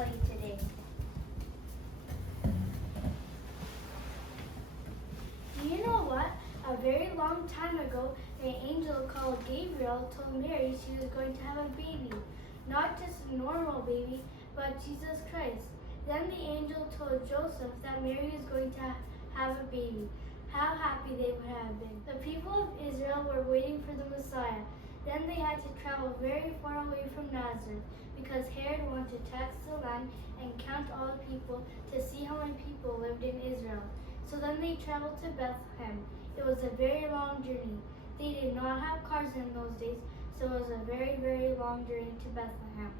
tell you today. Do you know what? A very long time ago, an angel called Gabriel told Mary she was going to have a baby. Not just a normal baby, but Jesus Christ. Then the angel told Joseph that Mary was going to have a baby. How happy they would have been. The people of Israel were waiting for the Messiah. Then they had to travel very far away from Nazareth because Herod wanted to tax the land and count all the people to see how many people lived in Israel. So then they traveled to Bethlehem. It was a very long journey. They did not have cars in those days, so it was a very, very long journey to Bethlehem.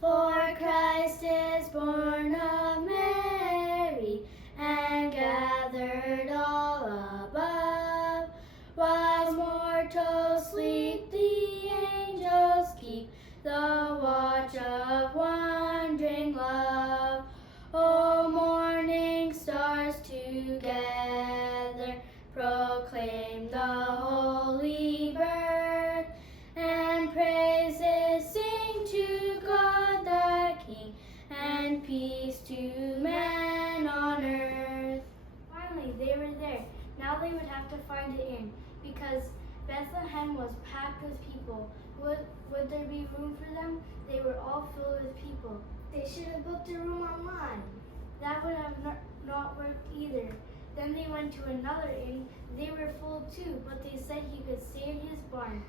For Christ is born of Mary, and gathered all above. While mortals sleep, the angels keep the watch of wondering love. O morning stars together proclaim the holy birth, and praises sing to God the King, and peace to men on earth. Finally, they were there. Now they would have to find an inn, because Bethlehem was packed with people. Would there be room for them? They were all filled with people. They should have booked a room online. That would have not worked either. Then they went to another inn. They were full too, but they said he could stay in his barn.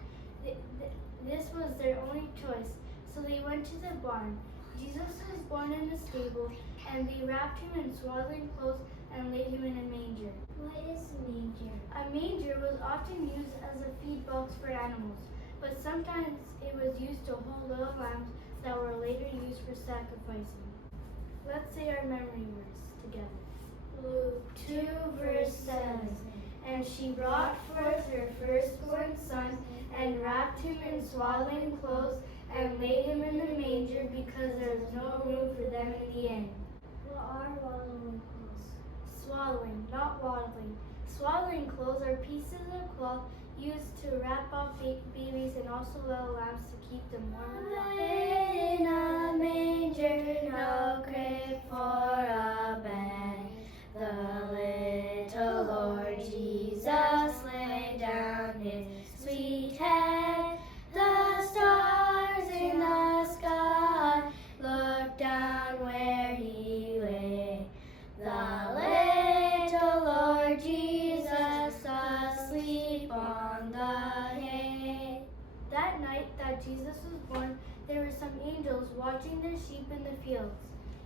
This was their only choice, so they went to the barn. Jesus was born in a stable, and they wrapped him in swaddling clothes and laid him in a manger. What is a manger? A manger was often used as a feed box for animals, but sometimes it was used to hold little lambs that were later used for sacrificing. Let's say our memory verse together. Luke 2 verse 7. And she brought forth her firstborn son, and wrapped him in swaddling clothes, and laid him in the manger, because there was no room for them in the inn. What are waddling clothes? Swaddling, not waddling. Swaddling clothes are pieces of cloth used to wrap up babies and also little lambs to keep them warm. Laid in a manger, no crib for a bed. The little Lord Jesus laid down his sweet head. The stars in the sky looked down where he lay. The little Lord Jesus asleep on the hay. That night that Jesus was born, there were some angels watching their sheep in the fields.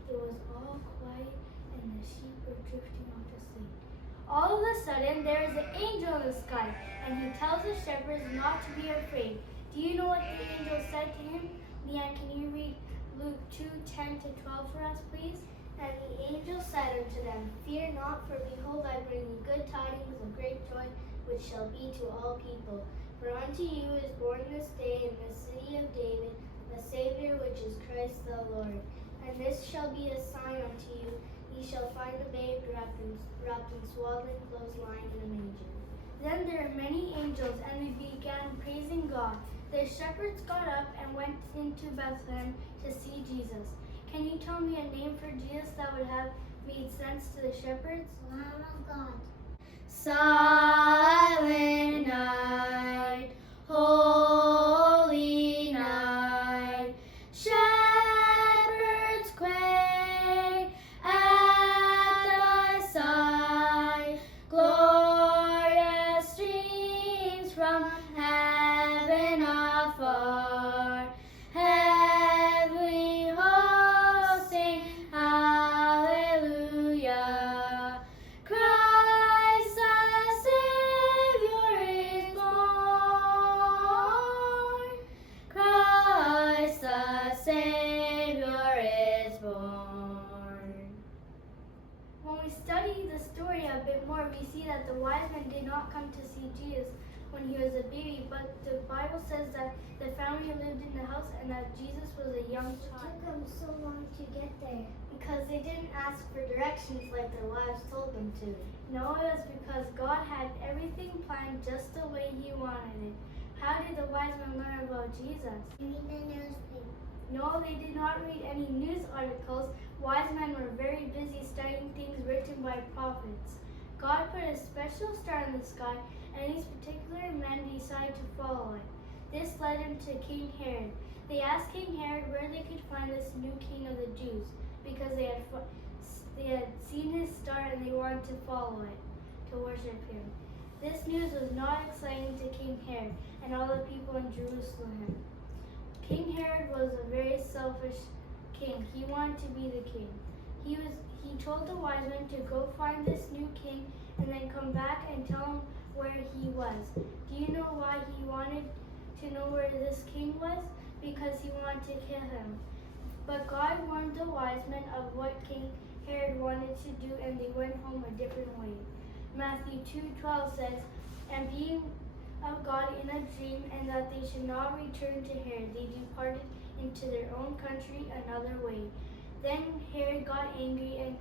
It was all quiet, and the sheep were drifting off to sleep. All of a sudden, there is an angel in the sky, and he tells the shepherds not to be afraid. Do you know what the angel said to him? Leanne, can you read Luke 2:10-12 for us, please? And the angel said unto them, Fear not, for behold, I bring you good tidings of great joy, which shall be to all people. For unto you is born this day in the city of David a Savior, which is Christ the Lord. And this shall be a sign unto you. Ye shall find a babe wrapped in swaddling clothes, lying in a manger. Then there were many angels, and they began praising God. The shepherds got up and went into Bethlehem to see Jesus. Can you tell me a name for Jesus that would have made sense to the shepherds? Lamb of God. Silent night, holy night, shepherds quake at thy side, glorious streams from heaven afar, heavenly hosts sing hallelujah. Christ the Savior is born. Christ the Savior is born. When we study the story a bit more, we see that the wise men did not come to see Jesus when he was a baby, but the Bible says that the family lived in the house and that Jesus was a young It child. took them so long to get there. Because they didn't ask for directions like their wives told them to. No, it was because God had everything planned just the way he wanted it. How did the wise men learn about Jesus? Read the newspaper. No, they did not read any news articles. Wise men were very busy studying things written by prophets. God put a special star in the sky, and these particular men decided to follow it. This led them to King Herod. They asked King Herod where they could find this new king of the Jews, because they had seen his star and they wanted to follow it, to worship him. This news was not exciting to King Herod and all the people in Jerusalem. King Herod was a very selfish king. He wanted to be the king. He told the wise men to go find this new king and then come back and tell him where he was. Do you know why he wanted to know where this king was? Because he wanted to kill him. But God warned the wise men of what King Herod wanted to do, and they went home a different way. Matthew 2:12 says, "And being of God in a dream, and that they should not return to Herod, they departed into their own country another way. Then Herod got angry and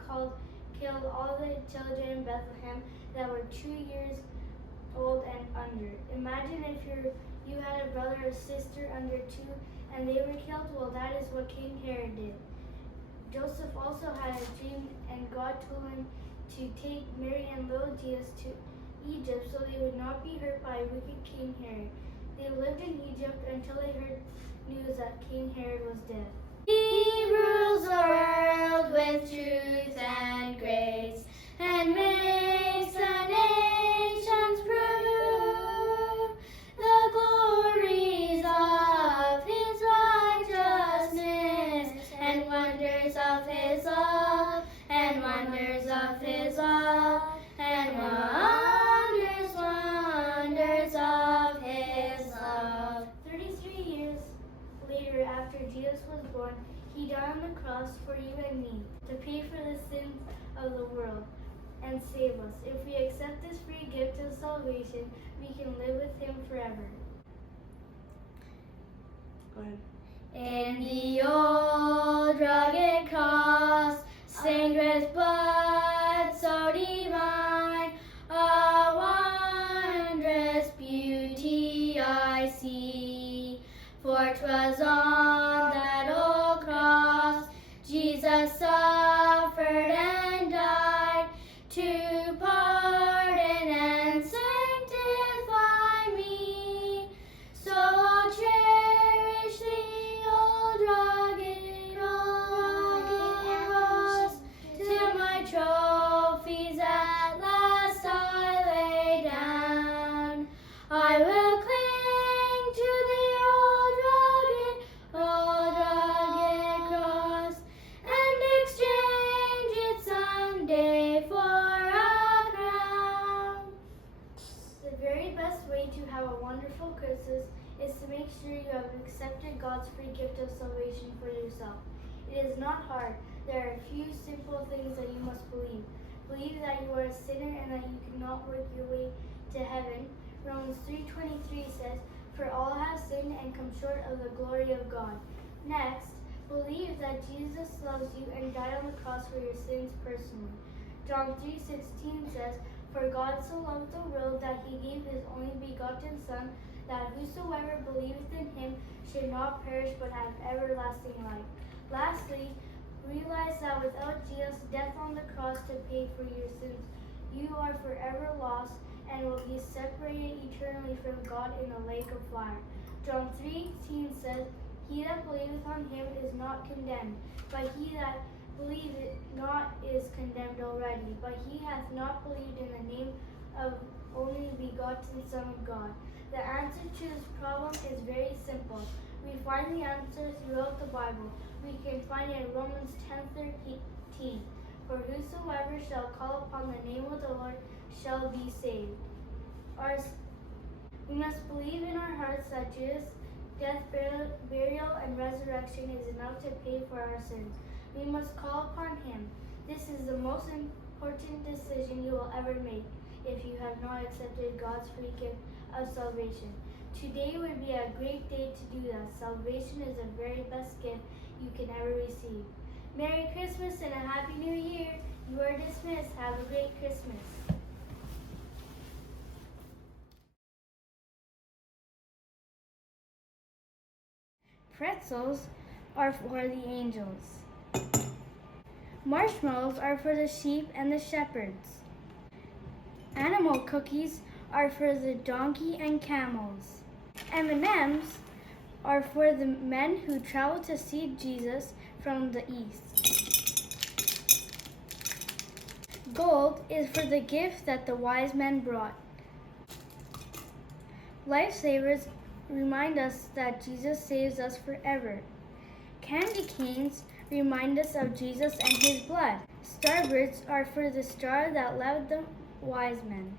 killed all the children in Bethlehem that were 2 years old and under." Imagine if you had a brother or sister under 2 and they were killed. Well, that is what King Herod did. Joseph also had a dream, and God told him to take Mary and little Jesus to Egypt so they would not be hurt by wicked King Herod. They lived in Egypt until they heard news that King Herod was dead. He rules the world with truth and grace, and makes the nations prove the glories of his righteousness, and wonders of his love, and wonders of his love, and wonders of his love. 33 years later, after Jesus was born, he died on the cross for you and me to pay for the sins of the world and save us. If we accept this free gift of salvation, we can live with him forever. Go ahead. In the old rugged cross, stained with blood so divine, a wondrous beauty I see. For 'twas on that old cross Jesus suffered and died to pardon and sanctify me. So I'll cherish the old rugged cross till my trophies at last I lay down. I will cling to the old rugged cross and exchange it someday for a crown. The very best way to have a wonderful Christmas is to make sure you have accepted God's free gift of salvation for yourself. It is not hard. There are a few simple things that you must believe. Believe that you are a sinner and that you cannot work your way to heaven. Romans 3:23 says, "For all have sinned and come short of the glory of God." Next, believe that Jesus loves you and died on the cross for your sins personally. John 3:16 says, "For God so loved the world that he gave his only begotten Son, that whosoever believeth in him should not perish but have everlasting life." Lastly, realize that without Jesus' death on the cross to pay for your sins, you are forever lost and will be separated eternally from God in a lake of fire. John 3:18 says, "He that believeth on him is not condemned, but he that believeth not is condemned already. But he hath not believed in the name of only begotten Son of God." The answer to this problem is very simple. We find the answer throughout the Bible. We can find it in Romans 10:13. "For whosoever shall call upon the name of the Lord shall be saved." We must believe in our hearts that Jesus' death, burial, and resurrection is enough to pay for our sins. We must call upon him. This is the most important decision you will ever make if you have not accepted God's free gift of salvation. Today would be a great day to do that. Salvation is the very best gift you can ever receive. Merry Christmas and a Happy New Year. You are dismissed. Have a great Christmas. Pretzels are for the angels. Marshmallows are for the sheep and the shepherds. Animal cookies are for the donkey and camels. M&Ms are for the men who traveled to see Jesus from the east. Gold is for the gift that the wise men brought. Lifesavers remind us that Jesus saves us forever. Candy canes remind us of Jesus and his blood. Starbirds are for the star that led the wise men.